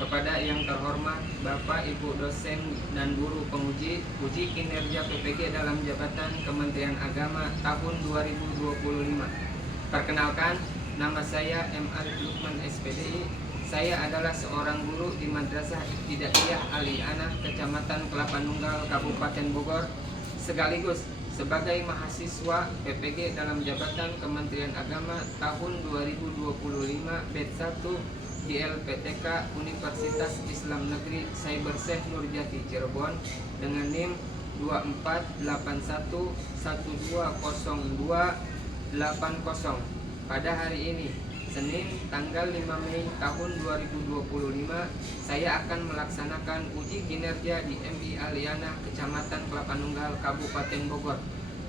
kepada yang terhormat Bapak Ibu dosen dan guru penguji uji kinerja PPG dalam jabatan Kementerian Agama tahun 2025. Perkenalkan, nama saya M. Arif Lukman SPDI. Saya adalah seorang guru di Madrasah Ibtidaiyah Al-I'anah Kecamatan Kelapa Nunggal, Kabupaten Bogor, sekaligus sebagai mahasiswa PPG dalam jabatan Kementerian Agama tahun 2025 batch 1 GLPTK Universitas Islam Negeri Cyber Syekh Nurjati Cirebon dengan NIM 2481210280 pada hari ini Senin tanggal 5 Mei tahun 2025 saya akan melaksanakan uji kinerja di MI Al-I'anah Kecamatan Kelapa Nunggal Kabupaten Bogor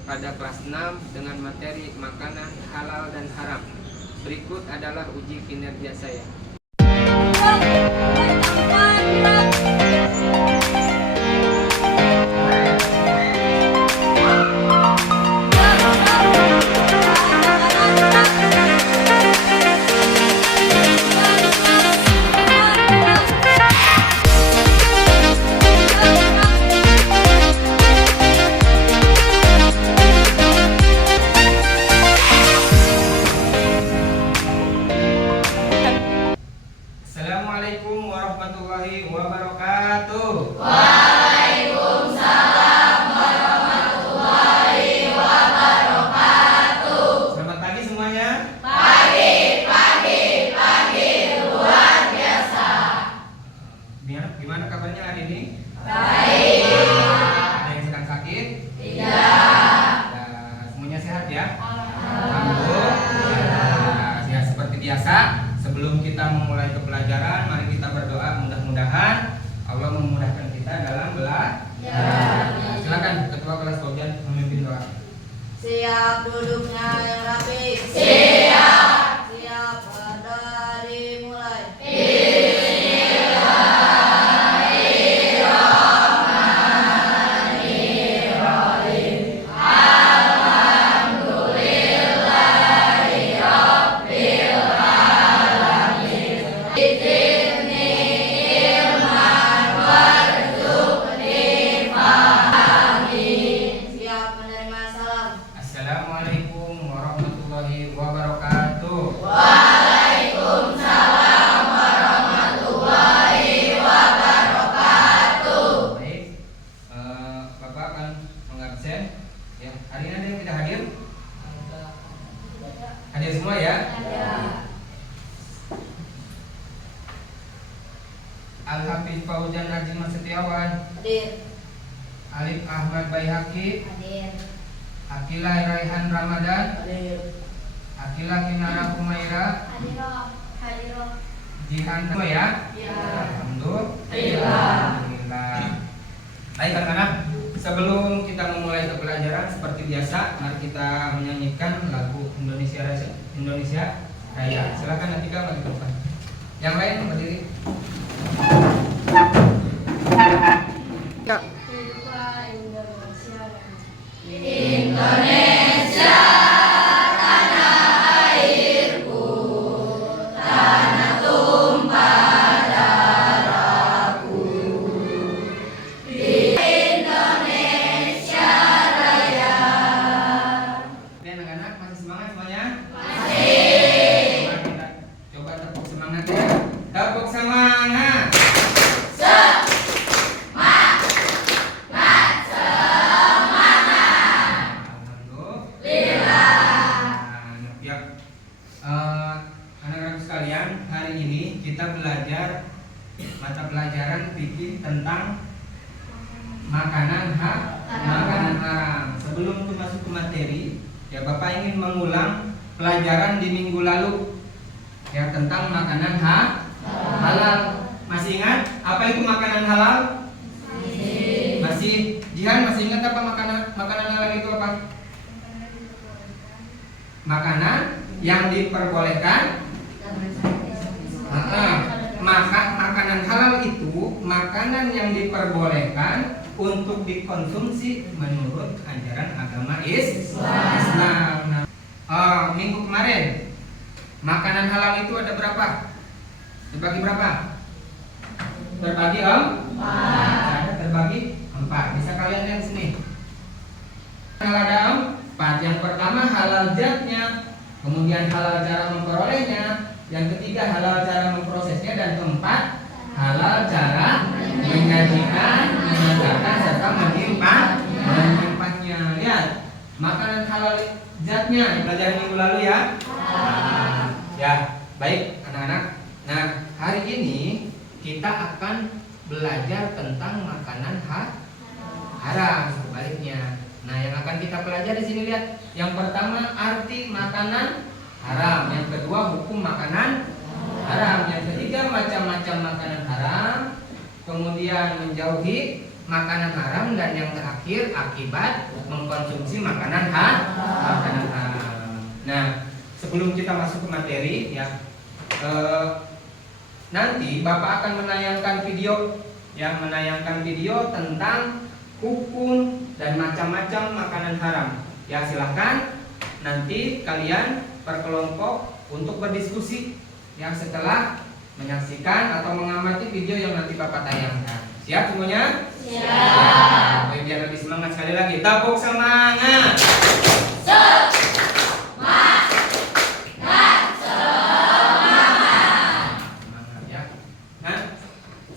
pada kelas 6 dengan materi makanan halal dan haram. Berikut adalah uji kinerja saya. Assalamualaikum warahmatullahi wabarakatuh. Waalaikumsalam warahmatullahi wabarakatuh. Selamat pagi semuanya. Pagi luar biasa. Gimana kabarnya hari ini? Baik. Ada yang sedang sakit? Tidak. Semuanya sehat ya? Alhamdulillah. Ya, seperti biasa, sebelum kita memulai ke pelajaran, mari kita berdoa mudah-mudahan Allah memudahkan kita dalam belajar. Silakan Ketua Kelas Fauzan memimpin doa. Siap duduknya yang rapi. Siap. Siap dari mulai. Bismillahirrahmanirrahim. Alhamdulillahirabbil alamin. Zidni ilman warzuqni fahmi. Siap menerima salam. Assalamualaikum warahmatullahi wabarakatuh. Waalaikumsalam warahmatullahi wabarakatuh. Baik, Bapak akan mengabsen. Ya, hari ini ada yang tidak hadir? Hadir semua ya? Al-Hafiz Fauzan Ajin Setiawan, Hadir. Alif Ahmad Baihaqi, Hadir. Akila Raihan Ramadan, Hadir. Akila Kinara Humaira, Hadiroh. Jihan semua ya? Ya. Alhamdulillah. Baik anak-anak, sebelum kita memulai ke pelajaran seperti biasa, mari kita menyanyikan lagu Indonesia Raya. Silakan Atika maju ke depan. Yang lain berdiri. Indonesia tanah airku, tanah tumpah darahku. Di Indonesia Raya. Oke anak-anak, masih semangat semuanya? Masih. Coba tepuk semangat ya. Tepuk semangat. Ya, anak-anak sekalian, hari ini kita belajar mata pelajaran fikih tentang makanan haram. Sebelum kita masuk ke materi, ya Bapak ingin mengulang pelajaran di minggu lalu ya tentang makanan halal. Masih ingat apa itu makanan halal? Masih. Jihan masih ingat apa makanan halal itu apa? Makanan yang diperbolehkan. Makanan halal itu makanan yang diperbolehkan untuk dikonsumsi menurut ajaran agama Islam. Minggu kemarin makanan halal itu ada berapa? Dibagi berapa? terbagi terbagi 4. Bisa kalian lihat sini. Ada 4. Yang pertama halal zatnya, kemudian halal cara memperolehnya, yang ketiga halal cara memprosesnya, dan keempat halal cara menyajikan, mengantarkan serta menyimpannya. Lihat, makanan halal zatnya pelajaran minggu lalu ya. Ya, baik anak-anak. Nah, hari ini kita akan belajar tentang makanan haram, sebaliknya. Nah, yang akan kita pelajari di sini lihat. Yang pertama arti makanan haram, yang kedua hukum makanan haram, yang ketiga macam-macam makanan haram, kemudian menjauhi makanan haram, dan yang terakhir akibat mengkonsumsi makanan haram. Nah, sebelum kita masuk ke materi ya, nanti Bapak akan menayangkan video tentang hukum dan macam-macam makanan haram. Ya, silahkan nanti kalian berkelompok untuk berdiskusi ya setelah menyaksikan atau mengamati video yang nanti Bapak tayangkan. Siap semuanya? Siap. Baik, biar lebih semangat sekali lagi. Tepuk semangat. Semangat ya. Nah,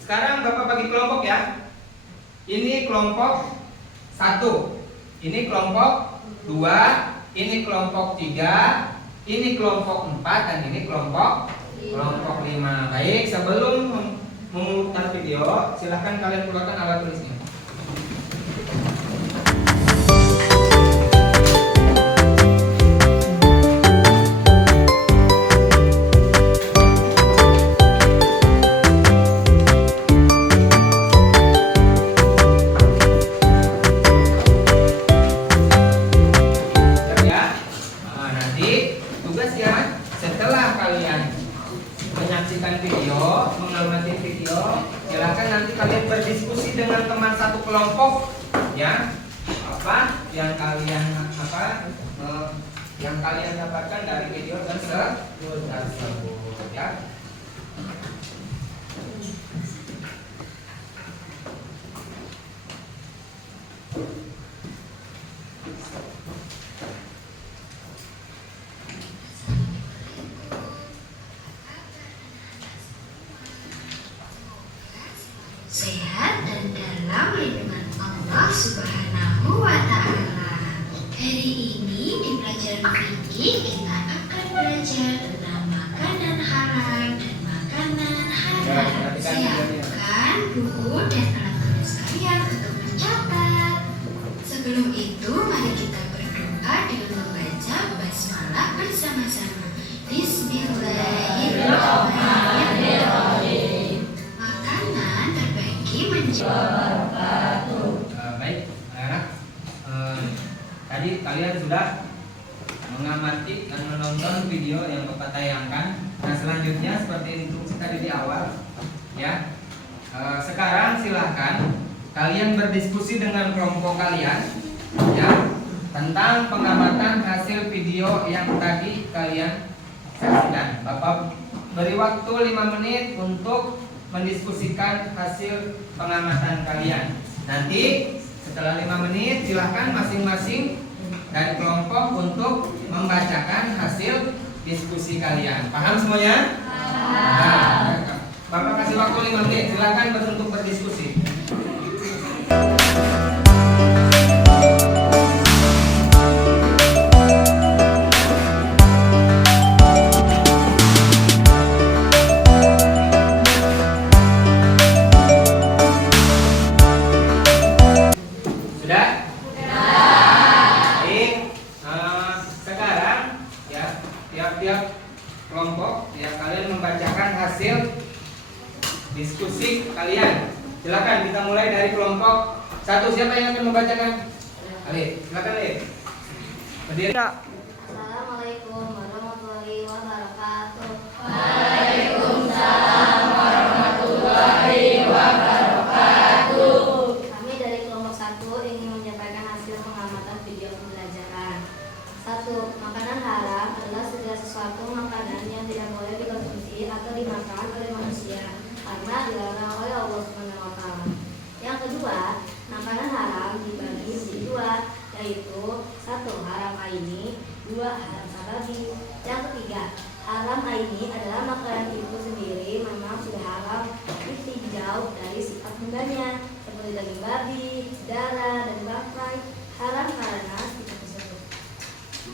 sekarang Bapak bagi kelompok ya. Ini kelompok 1, ini kelompok 2, ini kelompok 3, ini kelompok 4, dan ini kelompok 5. Baik, sebelum memutar video, silahkan kalian keluarkan alat tulisnya. Mengamati video, silakan nanti kalian berdiskusi dengan teman satu kelompok ya, yang kalian dapatkan dari video tersebut ya. Sehat dan dalam lindungan Allah Subhanahu wa Ta'ala. Hari ini di pelajaran fikih kita akan belajar tentang makanan halal dan makanan haram. Siapkan buku dan alat tulis kalian untuk mencatat. Sebelum itu, mari kita berdoa dengan membaca basmalah bersama-sama. Bismillahirrahmanirrahim. Makanan terbagi menjadi Baik, anak-anak, tadi kalian sudah mengamati dan menonton video yang Bapak tayangkan. Nah, selanjutnya seperti instruksi tadi di awal ya. Sekarang silahkan kalian berdiskusi dengan kelompok kalian ya tentang pengamatan hasil video yang tadi kalian saksikan. Bapak beri waktu 5 menit untuk mendiskusikan hasil pengamatan kalian. Nanti setelah 5 menit silahkan masing-masing dari kelompok untuk membacakan hasil diskusi kalian. Paham semuanya? Nah, Bapak kasih waktu 5 menit, silahkan untuk berdiskusi. Kelompok ya, kalian membacakan hasil diskusi kalian. Silakan kita mulai dari kelompok 1. Siapa yang akan membacakan? Ali, silakan Ali. Berdiri. Assalamualaikum warahmatullahi wabarakatuh. Waalaikumsalam warahmatullahi wabarakatuh. Kami dari kelompok 1 ingin menyampaikan hasil pengamatan video pembelajaran. 1. Makanan haram adalah segala sesuatu makanan yang tidak boleh dikonsumsi atau dimakan oleh manusia karena dilarang oleh Allah 1. Haram aini. 2. Haram sababi. Yang ketiga, haram aini adalah makanan itu sendiri memang sudah haram ditinjau dari sifat bendanya seperti daging babi, darah, dan bangkai. Haram karena sifat tersebut.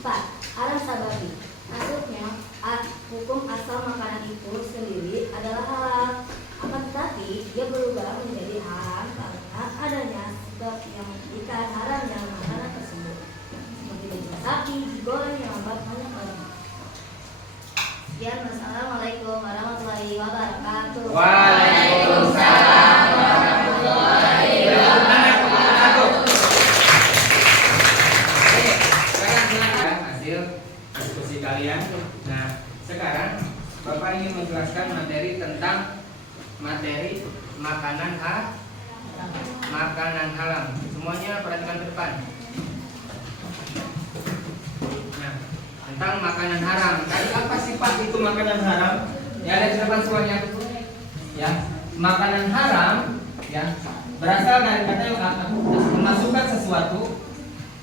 4. Haram sababi. Maksudnya, hukum asal makanan itu sendiri adalah halal, akan tetapi dia berubah menjadi haram karena adanya sebab yang menjadikan haramnya makanan tersebut, seperti daging sapi digoreng yang lambat banyak orang. Sekian, wassalamualaikum warahmatullahi wabarakatuh. Waalaikumsalam warahmatullahi wabarakatuh. Oke, sekarang silakan hasil diskusi kalian. Nah, sekarang Bapak ingin menjelaskan materi tentang materi makanan halal. Semuanya perhatikan ke depan. Nah, tentang makanan haram. Tadi apa sifat itu makanan haram? Ya, lihat di depan semuanya. Ya, makanan haram ya berasal dari kata yang memasukkan sesuatu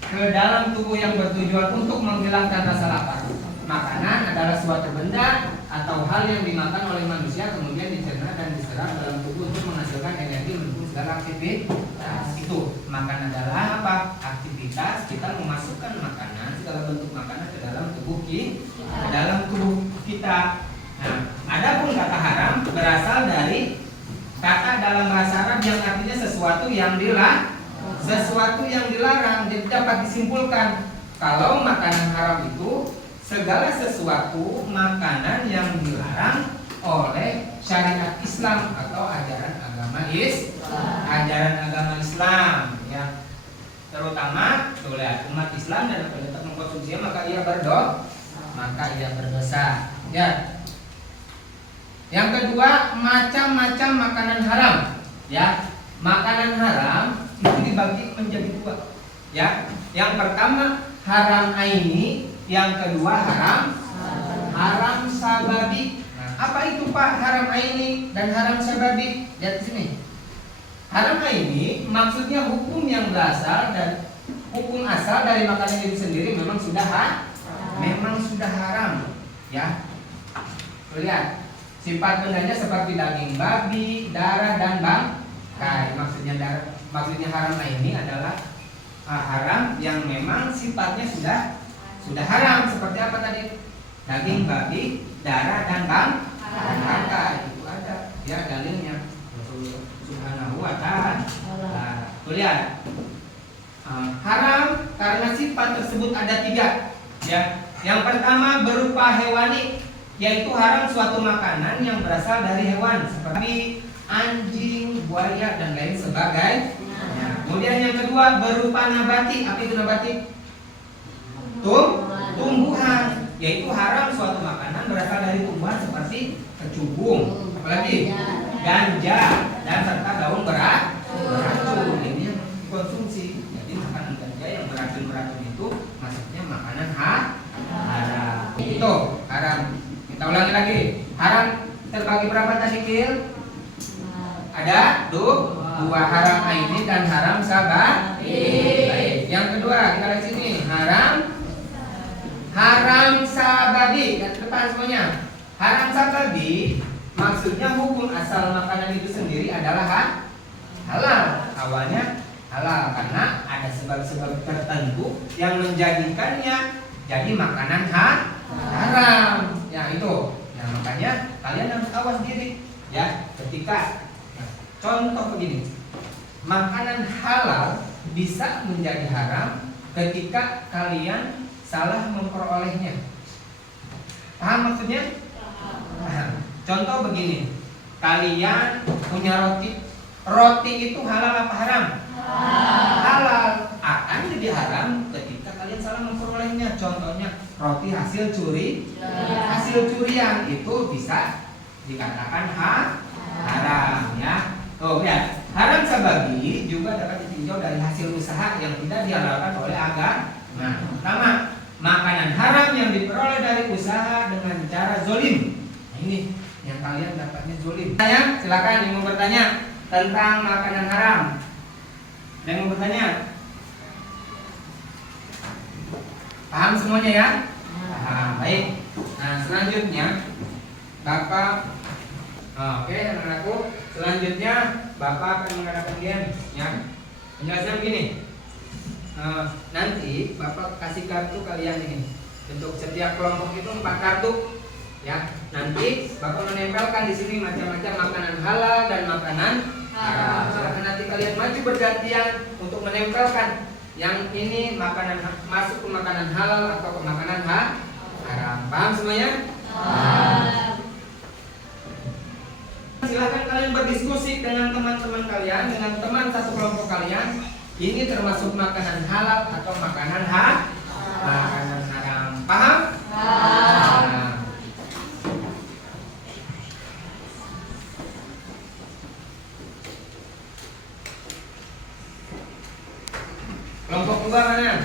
ke dalam tubuh yang bertujuan untuk menghilangkan rasa lapar. Makanan adalah suatu benda atau hal yang dimakan oleh manusia kemudian dicerna dan diserap dalam tubuh untuk menghasilkan energi mendukung segala aktivitas. Itu makan adalah apa? Aktivitas kita memasukkan makanan, segala bentuk makanan ke dalam tubuh kita. Nah, adapun kata haram berasal dari kata dalam bahasa Arab yang artinya sesuatu yang dilarang. Jadi dapat disimpulkan kalau makanan haram itu segala sesuatu makanan yang dilarang oleh syariat Islam atau ajaran agama Islam ya. Terutama oleh umat Islam dan tetap mengkonsumsinya maka ia berdosa. Ya. Yang kedua, macam-macam makanan haram. Ya. Makanan haram itu dibagi menjadi dua. Ya. Yang pertama haram aini, yang kedua haram sababi. Nah, apa itu Pak haram aini dan haram sababi? Lihat di sini. Haram aini maksudnya hukum yang berasal dan hukum asal dari makanan itu sendiri memang sudah haram. Ya. Lihat. Sifat bendanya seperti daging babi, darah dan bangkai. Maksudnya haram aini adalah haram yang memang sifatnya sudah haram. Seperti apa tadi? Daging babi, darah dan bangkai. Itu ada ya dalilnya. Subhanahu wa ta'ala. Tuh lihat. Haram karena sifat tersebut ada 3. Ya. Yang pertama berupa hewani, yaitu haram suatu makanan yang berasal dari hewan seperti anjing, buaya dan lain sebagainya. Kemudian yang kedua berupa nabati. Apa itu nabati? Tumbuhan, yaitu haram suatu makanan berasal dari tumbuhan seperti kecubung, apalagi ganja dan serta daun beracun. Ini yang dikonsumsi. Jadi makanan ganja yang beracun itu maksudnya makanan haram. Itu haram. Kita ulangi lagi. Haram terbagi berapa tadi, Kil? Ada dua, haram aini dan haram sababi. Baik. Yang kedua kita lihat sini, haram sababi. Lihat depan semuanya. Haram sababi maksudnya hukum asal makanan itu sendiri adalah halal. Awalnya halal karena ada sebab-sebab tertentu yang menjadikannya jadi makanan haram. Ya itu. Ya makanya kalian harus awas diri ya ketika contoh begini. Makanan halal bisa menjadi haram ketika kalian salah memperolehnya. Paham maksudnya? Paham. Contoh begini. Kalian punya roti. Roti itu halal apa haram? Halal. Akan jadi haram ketika kalian salah memperolehnya. Contohnya roti hasil curian itu bisa dikatakan haram ya. Oh ya, haram sababi juga dapat ditinjau dari hasil usaha yang tidak dihalalkan oleh agama. Nah, pertama, makanan haram yang diperoleh dari usaha dengan cara zolim. Nah, ini yang kalian dapatnya zolim. Silakan yang mau bertanya tentang makanan haram. Yang mau bertanya? Paham semuanya ya? Paham. Baik. Nah, selanjutnya Bapak oke, anak-anakku, selanjutnya Bapak akan mengadakan game ya. Penjelasan begini. Nanti Bapak kasih kartu kalian ini. Untuk setiap kelompok itu 4 kartu ya. Nanti Bapak menempelkan di sini macam-macam makanan halal dan makanan haram. Silakan nanti kalian maju bergantian untuk menempelkan yang ini makanan masuk ke makanan halal atau ke makanan haram. Paham semuanya? Silakan kalian berdiskusi dengan teman-teman kalian, dengan teman satu kelompok kalian. Ini termasuk makanan halal atau makanan makanan haram. Paham? Nah. Kelompok 2 mana?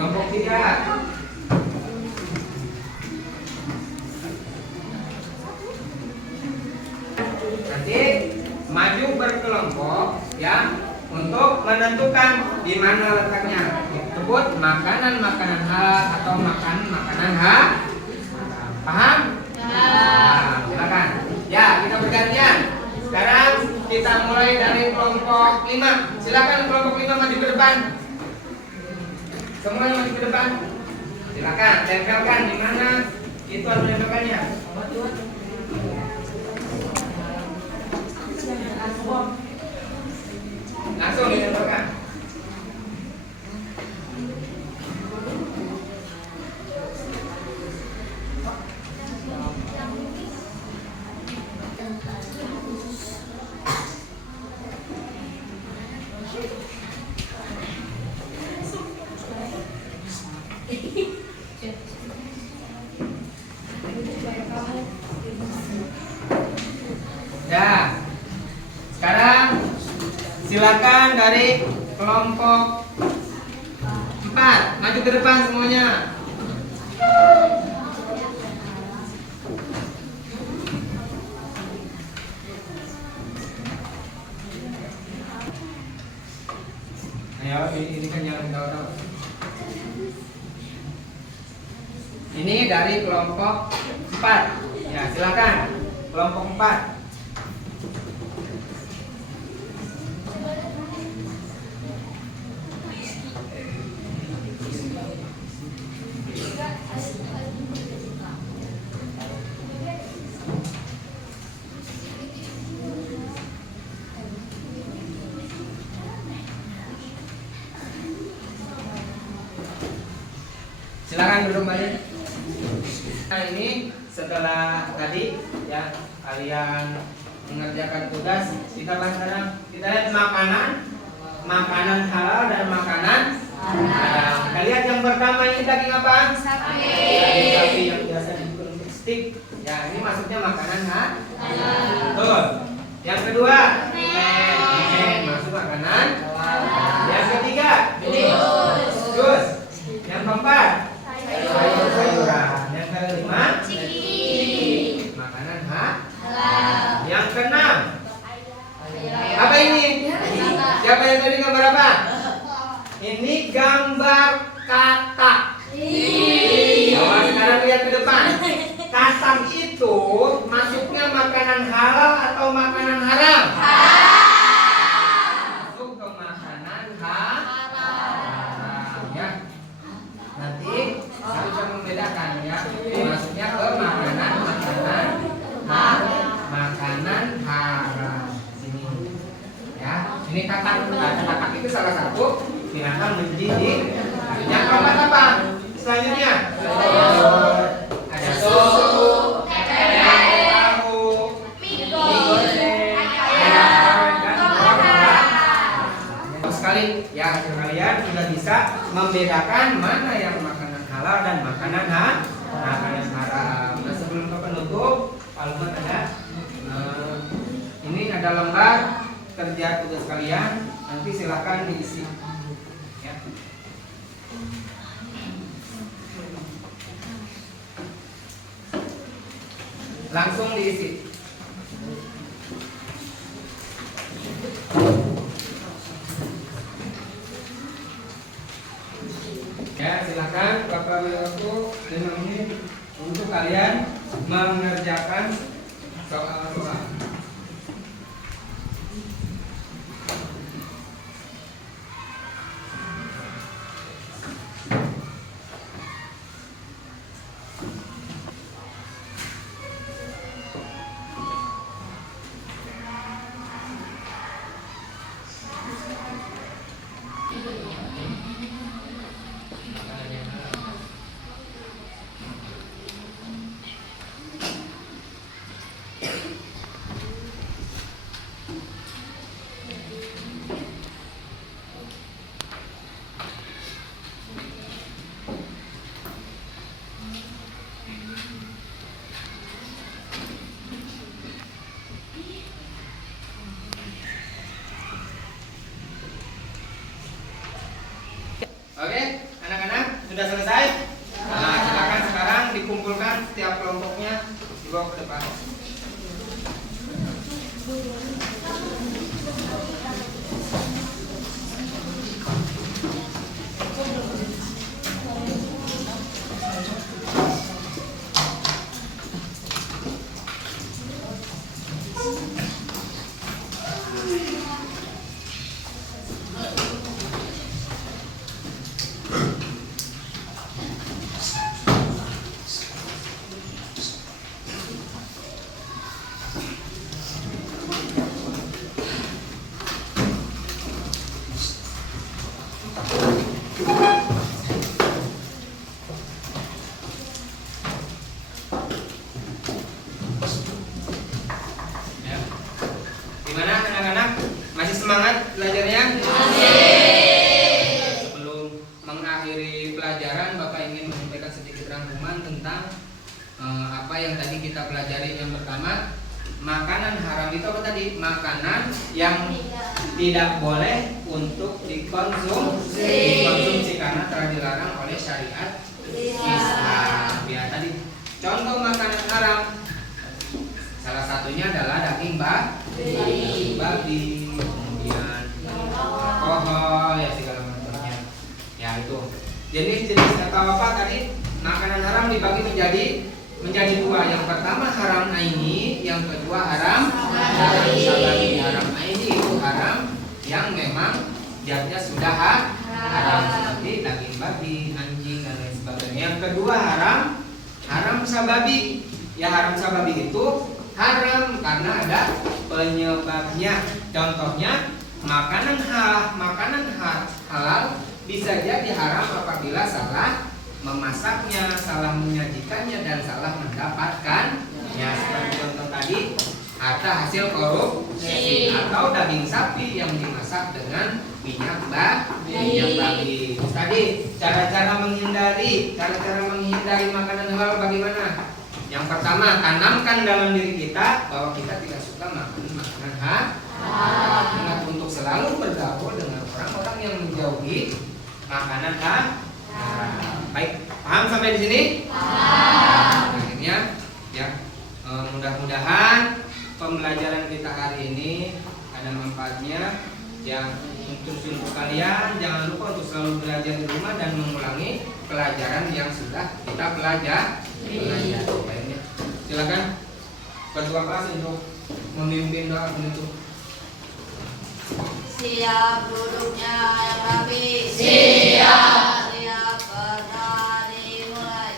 Kelompok 3. Nanti maju berkelompok ya untuk menentukan di mana letaknya. Disebut makanan-makanan halal atau makanan haram. Paham? Nah, silakan. Ya, kita bergantian. Sekarang kita mulai dari kelompok 5. Silakan kelompok 5 maju ke depan. Semuanya maju ke depan. Silakan tempelkan di mana itu harus menempelkannya. Langsung ditempelkan. Ya. Sekarang silakan dari kelompok 4 maju ke depan semuanya. Ayo, ini kan jangan tahu-tahu. Ini dari kelompok 4. Ya, silakan. Kelompok 4. Silakan duduk kembali. Nah, ini setelah tadi ya kalian mengerjakan tugas, kita bahas sekarang. Kita lihat makanan halal dan makanan haram. Kita lihat yang pertama ini daging apa? Sapi. Daging sapi yang biasa digulung stick. Ya, ini maksudnya makanan halal. Betul. Yang kedua, ikan. Masuk makanan halal. Yang ketiga, jus. Yang keempat, sayur-sayuran. Yang kelima, ciki. Makanan halal. Yang keenam, apa ini? Siapa yang tadi gambar apa? Ini gambar katak. Coba sekarang lihat ke depan. Katak itu masuknya makanan halal atau makanan haram? Masuk ke makanan haram. Ya. Nanti saya bisa membedakan ya. Masuknya ke makanan haram. Sini. Ya, ini katak itu salah satu binatang menjijik. Yang keempat apa? Selanjutnya ada susu, tahu, mie goreng, ayam, dan sekali ya kalian sudah bisa membedakan mana yang makanan halal dan makanan haram. Nah, sebelum ke penutup, Alman ada ini ada lembar kerja tugas kalian, nanti silakan diisi. Ya. langsung diisi. Ya, silakan Bapak Wiyoto 5 menit untuk kalian mengerjakan soal-soal. Oke, anak-anak sudah selesai? Nah, silakan sekarang dikumpulkan setiap kelompoknya dibawa ke depan. Gimana anak-anak? Masih semangat belajarnya? Sebelum mengakhiri pelajaran, Bapak ingin menyampaikan sedikit rangkuman tentang apa yang tadi kita pelajari. Yang pertama, makanan haram itu apa tadi? Makanan yang tidak boleh untuk dikonsumsi karena telah dilarang oleh syariat Islam. Ya, tadi contoh makanan haram salah satunya adalah daging babi, kemudian alkohol, ya segala macamnya. Ya itu. Jenis-jenis atau apa tadi makanan haram dibagi menjadi dua. Yang pertama haram aini, yang kedua haram sababi. Haram aini itu haram yang memang zatnya sudah haram seperti daging babi, anjing dan lain sebagainya. Yang kedua haram sababi. Ya, haram sababi itu haram karena ada penyebabnya. Contohnya makanan halal bisa jadi haram apabila salah memasaknya, salah menyajikannya, dan salah mendapatkan. Ya, seperti contoh tadi harta hasil korupsi atau daging sapi yang dimasak dengan minyak babi. Tadi cara-cara menghindari makanan halal bagaimana? Yang pertama, tanamkan dalam diri kita bahwa kita tidak suka makan makanan halal. Ingat untuk selalu bergaul dengan orang-orang yang menjauhi makanan halal. Baik, paham sampai di sini? Paham. Akhirnya, ya, mudah-mudahan pembelajaran kita hari ini ada manfaatnya. Ya, untuk kalian jangan lupa untuk selalu belajar di rumah dan mengulangi pelajaran yang sudah kita pelajari. Baiknya, silakan ketua kelas untuk memimpin doa penutup. Siap duduknya yang rapi. Siap. Siap berdiri mulai.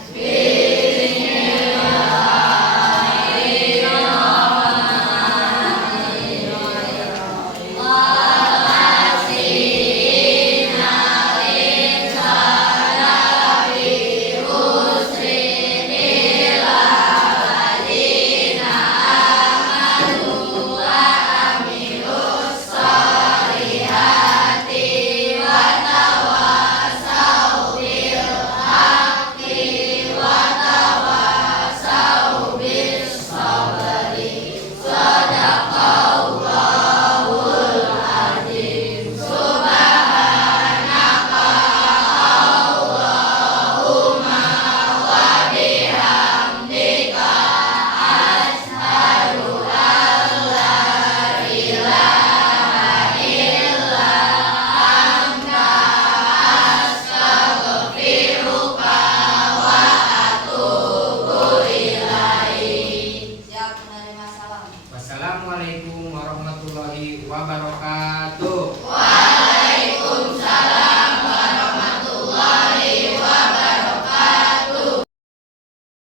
Wassalamualaikum warahmatullahi wabarakatuh.